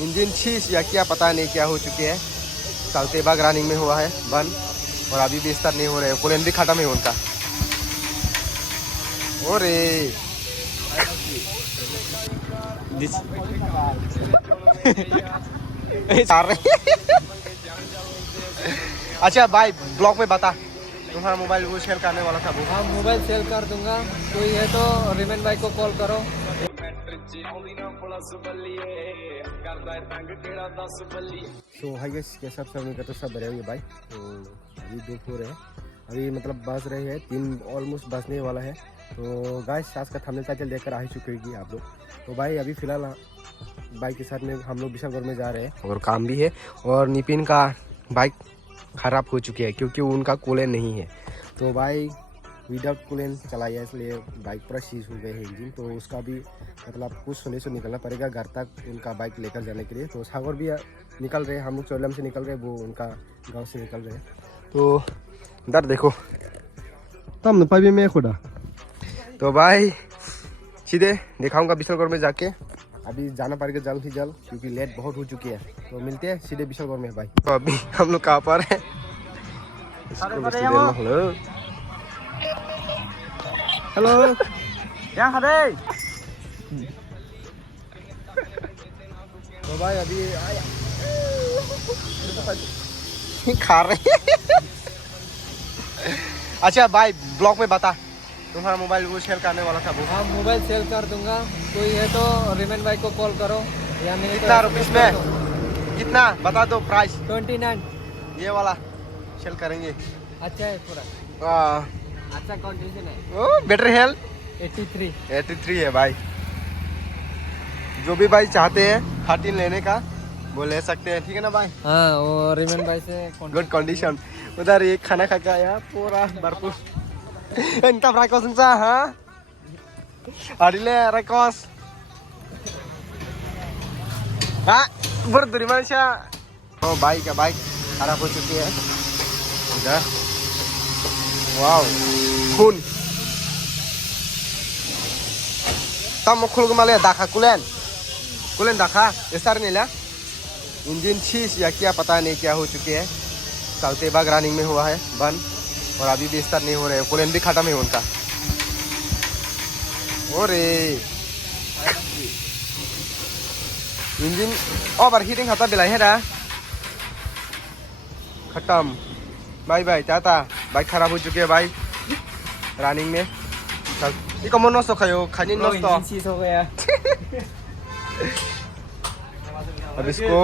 Engine शीश या क्या पता नहीं क्या हो चुके हैं। चलते बाग रनिंग में हुआ है बंद और अभी भी स्टार्ट नहीं हो रहे हैं। कूलेंट भी खत्म है उनका। ओरे अच्छा भाई ब्लॉग में बता, तुम्हारा मोबाइल वो सेल करने वाला था वो। हाँ मोबाइल सेल कर दूंगा, कोई है तो रिमेन भाई को कॉल करो। सो हाय गाइस, कैसा सब उनका तो सब बढ़िया है भाई। तो अभी देख हो रहे हैं, अभी मतलब बज रहे हैं 3 ऑलमोस्ट बजने वाला है। तो गाइस आज का थंबनेल टाइटल देखकर आ ही चुके होगी आप लोग। तो भाई अभी फिलहाल बाइक के साथ में हम लोग विशालगढ़ में जा रहे हैं और काम भी है। और निपिन का बाइक ख़राब हो चुकी है क्योंकि उनका कूलेंट नहीं है। तो भाई विदाउट कूलेंट चलाया, इसलिए बाइक पूरा सीज हो गए है इंजन। तो उसका भी मतलब कुछ सोल्यूशन निकलना पड़ेगा घर तक उनका बाइक लेकर जाने के लिए। तो सागर भी निकल रहे हैं, हम लोग चौलम से निकल रहे हैं, वो उनका गांव से निकल रहे हैं। तो इधर देखो तब न में खुदा। तो भाई सीधे दिखाऊंगा विशालगढ़ में जाके। अभी जाना पड़ेगा जल्द ही जल्द क्योंकि लेट बहुत हो चुकी है। तो मिलते हैं सीधे विशालगढ़ में भाई। तो अभी हम लोग कहाँ पर हैं? हेलो क्या खबर? तो भाई अभी खा रहे अच्छा भाई ब्लॉग में बता, तुम्हारा मोबाइल वो सेल करने वाला था वो। हाँ मोबाइल सेल कर दूंगा, कोई है तो रिमेन भाई को कॉल करो या नहीं। कितना रुपीस में, कितना बता दो प्राइस। 29। ये वाला सेल करेंगे। अच्छा है पूरा, अच्छा कंडीशन है। ओ बेटर हेल्थ 83 है भाई। जो भी भाई चाहते हैं 13 लेने का वो ले सकते हैं, ठीक है ना भाई। हाँ वो रिमेन भाई से गुड कंडीशन। उधर एक खाना खा के आया पूरा भरपूर। इनका राइकोस सा हाँ अड़िले राइकोस हाँ बरदुरी मानसिया। ओ बाइक का बाइक खराब हो चुकी है इधर। वाव खून तम खुल माले दाखा कुलेन दाखा स्टार नहीं ला। इंजन शीश या क्या पता नहीं क्या हो चुके हैं। चलते बाग रनिंग में हुआ है बंद और अभी भी स्टार्ट नहीं हो रहे हैं। कूलेंट भी खत्म है उनका। ओरे इंजन ओवर हीटिंग होता बिलाई है ना खत्म। बाय बाय टाटा, बाइक खराब हो चुकी है भाई रनिंग में। चल ये कौन नष्ट खायो खानी नष्ट हो गया। अब इसको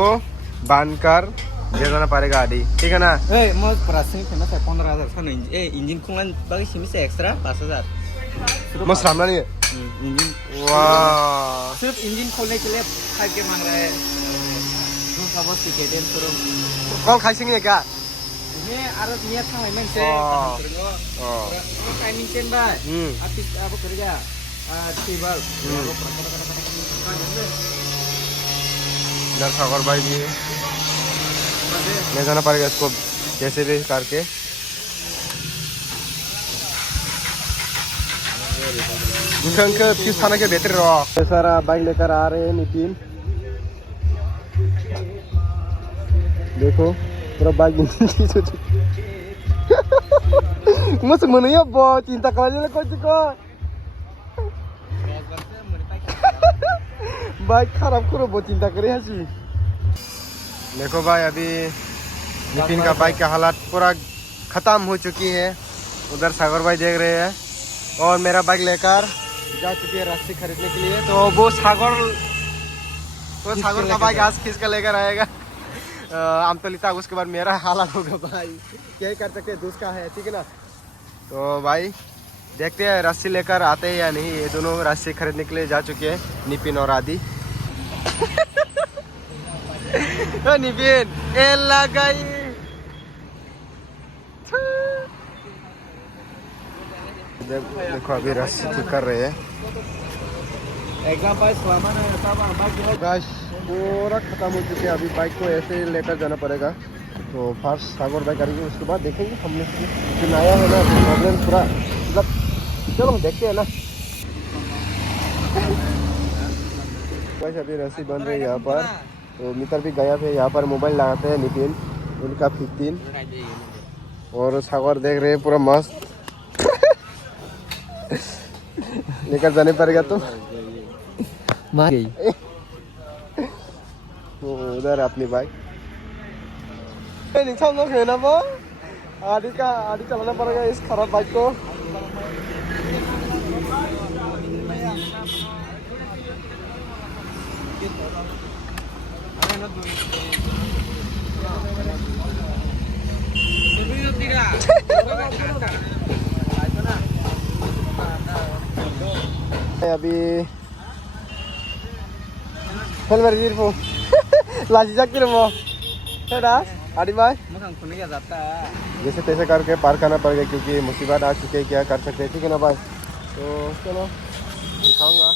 बांध कर दे देना पड़ेगा आदि, ठीक है ना। ए मैं प्राइसिंग फेमस है 15,000 सा इंजन खुंगन बाकी सिमी से एक्स्ट्रा 5,000 मस्त रामना नहीं है। इंजन वाह सिर्फ इंजन खोलने के लिए 5K मांग रहा है। दूसरा बस टिकट करो कौन खाइसेंगे क्या? ini harus niat sama memang sih. Timing chain bay. Artis apa kerja? Tibal. इधर सागर भाई भी ले जाना पड़ेगा इसको कैसे भी करके। के किस थाना के बेहतर रहो। सारा बाइक लेकर आ रहे हैं नितिन, देखो पूरा बाइक मस्त मन ya bo cinta kalian kok bike खराब करो वो चिंता करे हसी। देखो भाई अभी नितिन का बाइक का हालत पूरा खत्म हो चुकी है। उधर सागर भाई देख रहे हैं और मेरा बाइक लेकर जा चुकी है रस्सी खरीदने के लिए। तो वो सागर का बाइक आज खींच कर लेकर आएगा आमतलिता। उसके बाद मेरा हालत होगा भाई, क्या ही कर सकते हैं, दूसरा है, ठीक है ना। तो भाई देखते हैं रस्सी लेकर आते हैं या नहीं। ये दोनों रस्सी खरीदने के लिए जा चुके हैं, निपिन और आदि। निपिन एला गई देखो अभी रस्सी ठीक कर रहे हैं। गाइस पूरा खत्म हो चुके हैं, अभी बाइक को ऐसे लेकर जाना पड़ेगा। तो फर्स्ट सागर बाइक करेंगे, उसके बाद देखेंगे हमने जो नया है ना प्रॉब्लम पूरा मतलब। चलो देखते हैं ना। गाइस अभी रस्सी बन रही है यहाँ पर तो मीटर भी गायब है। यहाँ पर मोबाइल लगाते हैं नितिन, उनका 15। और सागर देख रहे हैं पूरा मस्त। लेकर जाने पड़ेगा तो उधर अपनी बाइक आधी चलाना पड़ेगा इस खराब बाइक को। अभी फल मर्जी रहो लाजी जाके रहो है ना आदि भाई। जैसे तैसे करके पार करना पड़ेगा क्योंकि मुसीबत आ चुके हैं, क्या कर सकते हैं। ठीक है ना भाई, तो चलो दिखाऊंगा।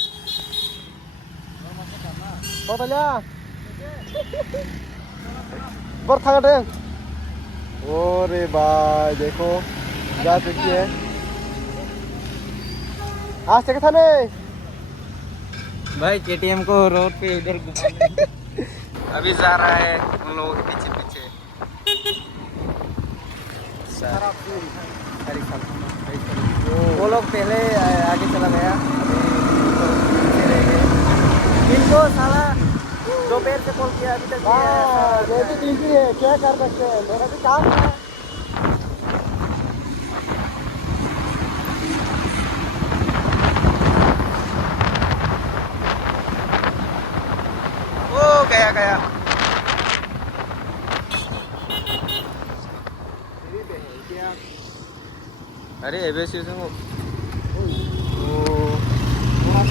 ओरे भाई देखो जा चुकी है। आज तक था नहीं भाई KTM को रोड पे इधर घुमाने अभी जा रहा है उन लोगों के पीछे पीछे। वो लोग पहले आगे चला गया, पीछे रह गए। इनको साला दोपहर से कॉल किया अभी तक ये भी बिजी है, क्या कर सकते हैं, मेरा भी काम है। ओ गया गया। अरे एबीसी से वो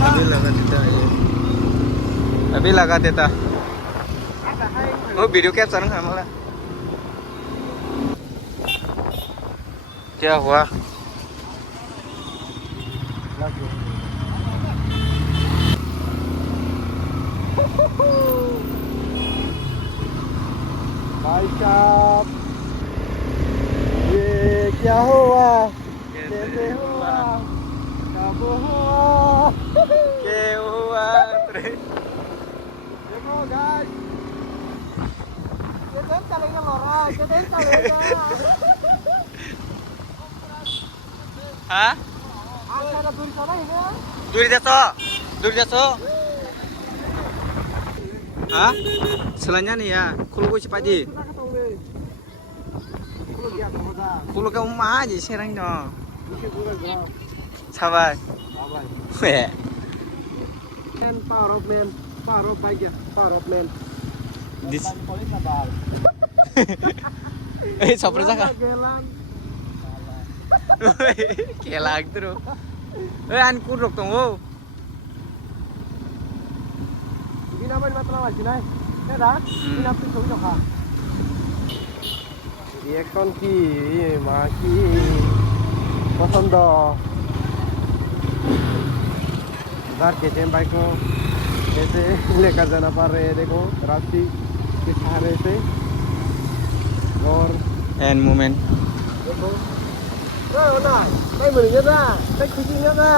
अभी लगा देता ये, अभी लगा देता वो वीडियो कैप्चर है हमारा। क्या हुआ भाई साहब ये क्या हुआ, कैसे हुआ, कब हुआ, क्या हुआ देखो गाइस ये दिन चलेगा लोरा, ये दिन चलेगा। हाँ आज का दूरी sana ini दूरी देसो हाँ selanjutnya nih ya kulu gue cepat ji kulu ke rumah aja serang dong sabar power of man, power of bike ya, power of man. Dis surprise kan kelang terus an kuruk dong wo ini apa masalah lagi nih ya dah ini apa sih coba reaction की माँ की पसंद घर के टेम bike को कैसे लेकर जाना पड़ रहे है। देखो रास्ते के सहारे से और एंड मोमेंट देखो नहीं मिलेगा ना, नहीं खुशी नहीं ना।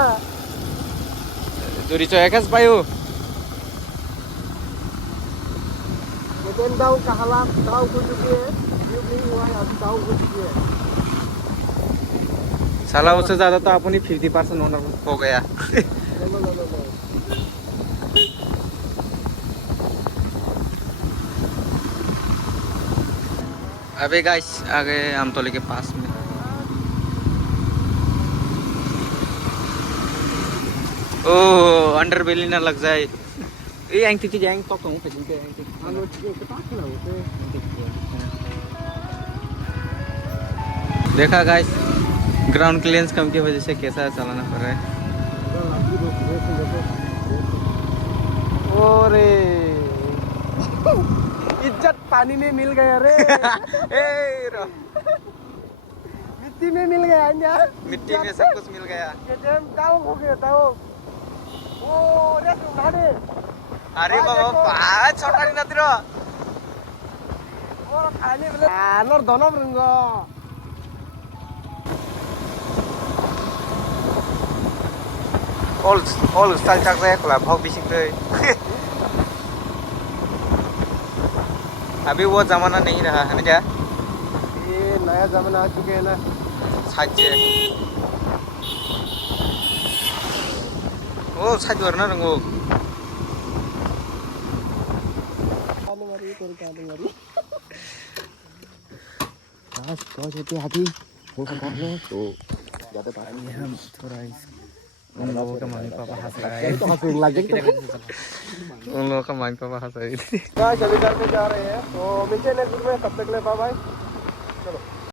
दूरी चोया kas payu लेकिन दाऊ कहालाम दाऊ कुछ भी है ये भी हुआ है अभी दाऊ कुछ भी है। साला उससे ज़्यादा तो अपनी 50% ओनर हो गया अबे गाइस आ गए आमतौली के पास में। ओह अंडर बेली ना लग जाए ये एंग थी एंग तो कहूँ फिर के एंग थी आलो ये कितना किलो होते देखा गाइस ग्राउंड क्लियरेंस कम की वजह से कैसा चलाना पड़ रहा है। ओरे इज्जत पानी में मिल गया रे मिट्टी में मिल गया ना, मिट्टी में सब कुछ मिल गया। दाऊ हो गया दाऊ। ओ रे सुनाने अरे बाबा बात छोटा नहीं नती रो और खाने वाले आनर दोनों रंगो all style चक रहा है कोला भाव बिसिंग दे अभी वो ज़माना नहीं रहा है ना क्या? ये नया जमाना आ चुके हैं ना। साजे ओ साज वरना रंगो काश होते हाथी वो काट लो तो ज़्यादा बात नहीं हम थोड़ा उन लोगों का मम्मी पापा हंस रहा है। तो हंसने लगे उन लोगों का मम्मी पापा हंस रहे थे। गाइस अभी घर पे जा रहे हैं तो मिलते हैं नेक्स्ट वीडियो में, तब तक के लिए बाय बाय। चलो।